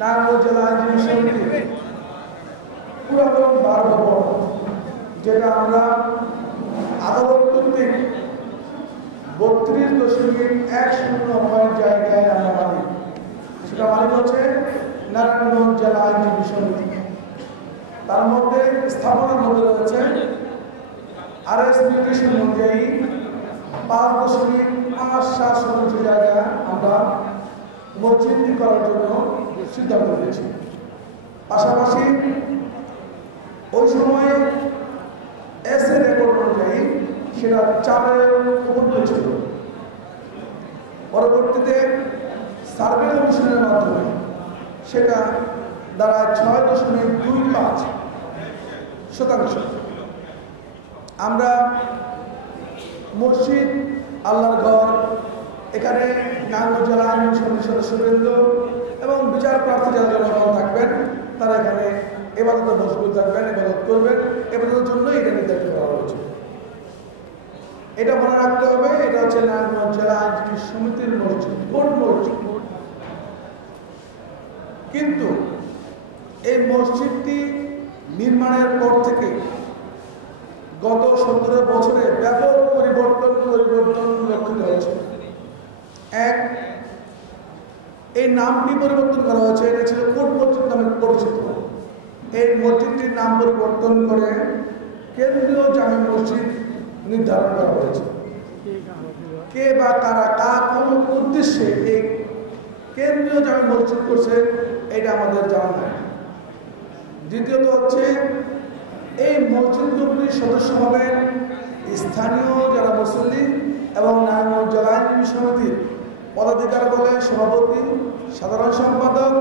নারায়ণগঞ্জ জেলা আইনজীবী সমিতি পুরাতন বার ভবন, যেটা আমরা আদালত কর্তৃক 32.10 জায়গায় আমরা মালিক, সেটা মালিক হচ্ছে নারায়ণগঞ্জ জেলা আইনজীবী সমিতি। তার মধ্যে স্থাপনার মধ্যে রয়েছে RS নিউট্রিশন অনুযায়ী 5.57 জায়গা আমরা মসজিদ করার জন্য সিদ্ধান্ত নিয়েছি। পাশাপাশি ওই সময় এসএ রেকর্ড অনুযায়ী সেটা 4-এর উপর ছিল। পরবর্তীতে সার্ভে কমিশনের মাধ্যমে সেটা দাঁড়ায় 6.25%। আমরা মসজিদ, আল্লাহর ঘর, এখানে নারায়ণগঞ্জ জেলা আইনজীবী সমিতির সদস্যবৃন্দ এবং বিচার প্রার্থী যারা জনগণ থাকবেন তারা এখানে এবাদতে মশগুল থাকবেন, এবাদত করবেন। এবাদতের জন্য এটা নির্ধারিত করা হয়েছে। এটা মনে রাখতে হবে, এটা হচ্ছে নারায়ণগঞ্জ জেলা আইনজীবী সমিতির মসজিদ, কোন মসজিদ। কিন্তু এই মসজিদটি নির্মাণের পর থেকে গত 17 বছরে ব্যাপক পরিবর্তন লক্ষিত হয়েছে। এক, এই নামটি পরিবর্তন করা হয়েছে। এটা ছিল কোট মসজিদ নামে পরিচিত। এই মসজিদটির নাম পরিবর্তন করে কেন্দ্রীয় জামে মসজিদ নির্ধারণ করা হয়েছে। কে বা কারা কোন উদ্দেশ্যে এই কেন্দ্রীয় জামে মসজিদ করছে এটা আমাদের জানা নাই। দ্বিতীয়ত হচ্ছে এই মসজিদ কমিটির সদস্য হবেন স্থানীয় যারা মুসল্লি এবং নারায়ণগঞ্জ জেলা আইনজীবী সমিতির পদাধিকার বলে সভাপতি, সাধারণ সম্পাদক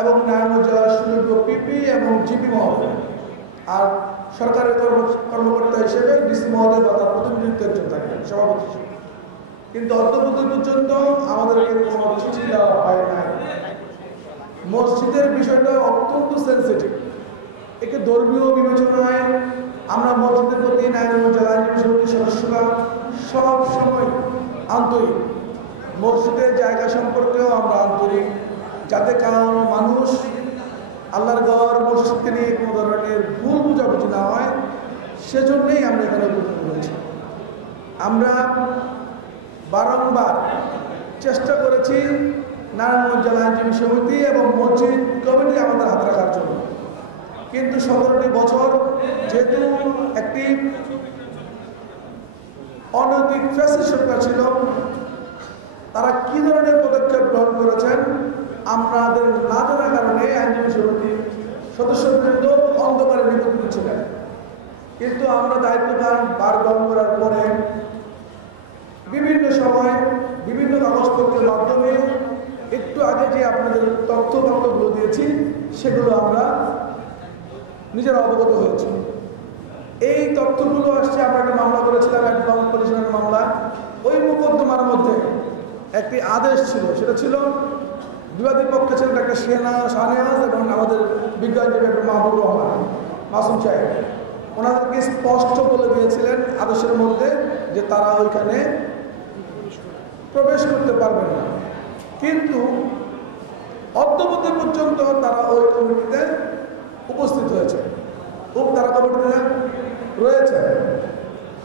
এবং নারায়ণগঞ্জ জেলার সুযোগ্য পিপি এবং জিপি মহোদয়, আর সরকারি কর্মকর্তা হিসেবে ডিসি মহোদয় বা তার প্রতিনিধিত্বের জন্য থাকবেন সভাপতি হিসেবে। কিন্তু অদ্যবধি পর্যন্ত আমাদেরকে কোনো চিঠি দেওয়া হয় নাই। মসজিদের বিষয়টা অত্যন্ত সেন্সিটিভ। একে ধর্মীয় বিবেচনায় আমরা মসজিদের প্রতি নারায়ণগঞ্জ জেলা আইনজীবী সমিতির সদস্যরা সব সময় আন্তরিক। মসজিদের জায়গা সম্পর্কেও আমরা আন্তরিক, যাতে কারণ মানুষ আল্লাহর ঘর মসজিদকে নিয়ে কোনো ধরনের ভুল বুঝাবুঝি না হয়, সেজন্যই আমরা এখানে উপস্থিত হয়েছি। আমরা বারংবার চেষ্টা করেছি নারায়ণগঞ্জ জেলা আইনজীবী সমিতি এবং মসজিদ কমিটি আমাদের হাত রাখার জন্য, কিন্তু 17টি বছর যেহেতু একটি অনৈতিক ফ্যাসিস্ট সরকার ছিল, তারা কি ধরনের পদক্ষেপ গ্রহণ করেছেন আমাদের না জানার কারণে আইনজীবী সমিতির সদস্যবৃন্দ অন্ধকারে নিবন্ধিত ছিলেন। কিন্তু আমরা দায়িত্বভার গ্রহণ করার পরে বিভিন্ন সময় বিভিন্ন কাগজপত্রের মাধ্যমে একটু আগে যে আপনাদের তথ্যপত্রগুলো দিয়েছি সেগুলো আমরা নিজেরা অবগত হয়েছি। এই তথ্যগুলো আসছে, আমরা একটা মামলা করেছিলাম অ্যাডভান্স পজিশনের মামলা। ওই মোকদ্দমার মধ্যে একটি আদেশ ছিল, সেটা ছিল বিবাদী পক্ষে ছিলেন একটা শাহনেওয়াজ এবং আমাদের বিজ্ঞানজীবী একটা মাহবুব রহমান মাসুম সাহেব। ওনাদেরকে স্পষ্ট বলে দিয়েছিলেন আদেশের মধ্যে যে তারা ওইখানে প্রবেশ করতে পারবেন না। কিন্তু অদ্যবধি পর্যন্ত তারা ওই কমিটিতে উপস্থিত হয়েছে, তারা কমিটিতে রয়েছে।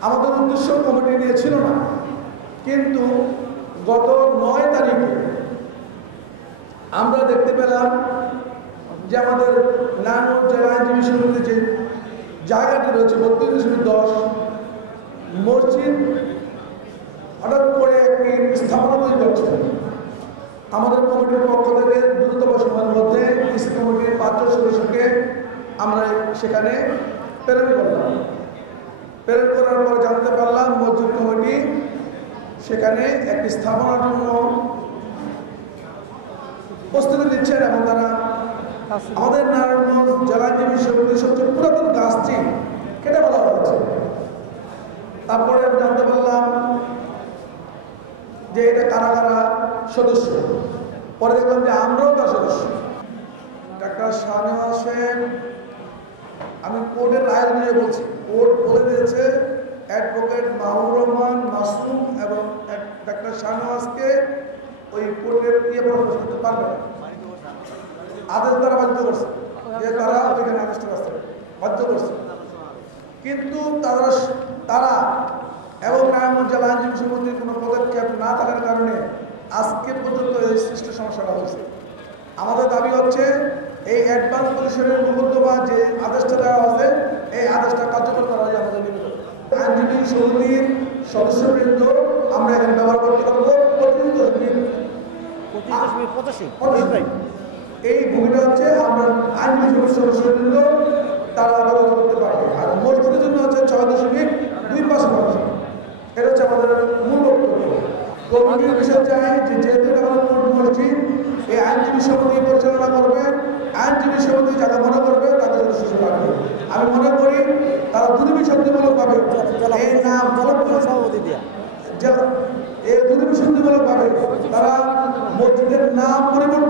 আমাদের উদ্দেশ্য কমিটি নিয়ে ছিল না, কিন্তু গত 9 তারিখে আমরা দেখতে পেলাম যে আমাদের নারায়ণগঞ্জ জেলা আইনজীবী সমিতির যে জায়গাটি রয়েছে 32.10 মসজিদ হঠাৎ করে একটি স্থাপনা তৈরি করছে। আমাদের কমিটির পক্ষ থেকে দ্রুততম সময়ের মধ্যে ইসি কমিটির 5 জন সদস্যকে আমরা সেখানে প্রেরণ করলাম। প্রেরণ করার পর জানতে পারলাম মসজিদ কমিটি সেখানে একটি স্থাপনার জন্য প্রস্তুতি নিচ্ছেন এবং তারা আমাদের নারায়ণগঞ্জ জেলা আইনজীবী সমিতির সবচেয়ে পুরাতন গাছটি কেটে ফেলা হয়েছে। তারপরে জানতে পারলাম যে এটা কারা কারা সদস্য। পরে দেখলাম যে আমরাও তার সদস্য। ডাক্তার শাহনেওয়াজ সাহেব, আমি কোর্টের রায় নিয়ে বলছি, কোর্ট বলে দিয়েছে অ্যাডভোকেট মাহবুব রহমান মাসুম এবং ডাক্তার শাহনেওয়াজকে ওই কোর্টের প্রবেশ করতে পারবে না। আদেশ দ্বারা বাধ্য করছে যে তারা ওইখানে আদেশটা রাখতে বাধ্য করছে। কিন্তু তারা এবং নারায়ণগঞ্জ জেলা আইনজীবী সমিতির কোনো পদক্ষেপ না থাকার কারণে আজকে পর্যন্ত এই সৃষ্ট সমস্যাটা হয়েছে। আমাদের দাবি হচ্ছে এই অ্যাডভান্স পজিশনের মোকদ্দমা যে আদেশটা দেওয়া আছে এই আদেশটা কার্যকর করা হয় আমাদের নিবেদন। আইনজীবী সমিতির সদস্যবৃন্দ আমরা এখানে ব্যবহার করতে পারবো 25 এই ভূমিটা হচ্ছে আমরা আইনজীবী সদস্যবৃন্দ তারা ব্যবহার করতে পারবে। আর মসজিদের জন্য হচ্ছে 6.25%। এটা হচ্ছে আমাদের মূল বক্তব্য। গভর্নমেন্টের বিষয় চাই যে যেহেতু মসজিদ এই আইনজীবী সমিতি পরিচালনা করবে, আইনজীবী সমিতি যারা মনে করবে তাদের সুযোগ রাখবে। আমি মনে করি তারা দুর্বিসন্ধিমূলকভাবে এই নাম সভাপতি এই দুর্বিসন্ধিমূলকভাবে তারা মসজিদের নাম পরিবর্তন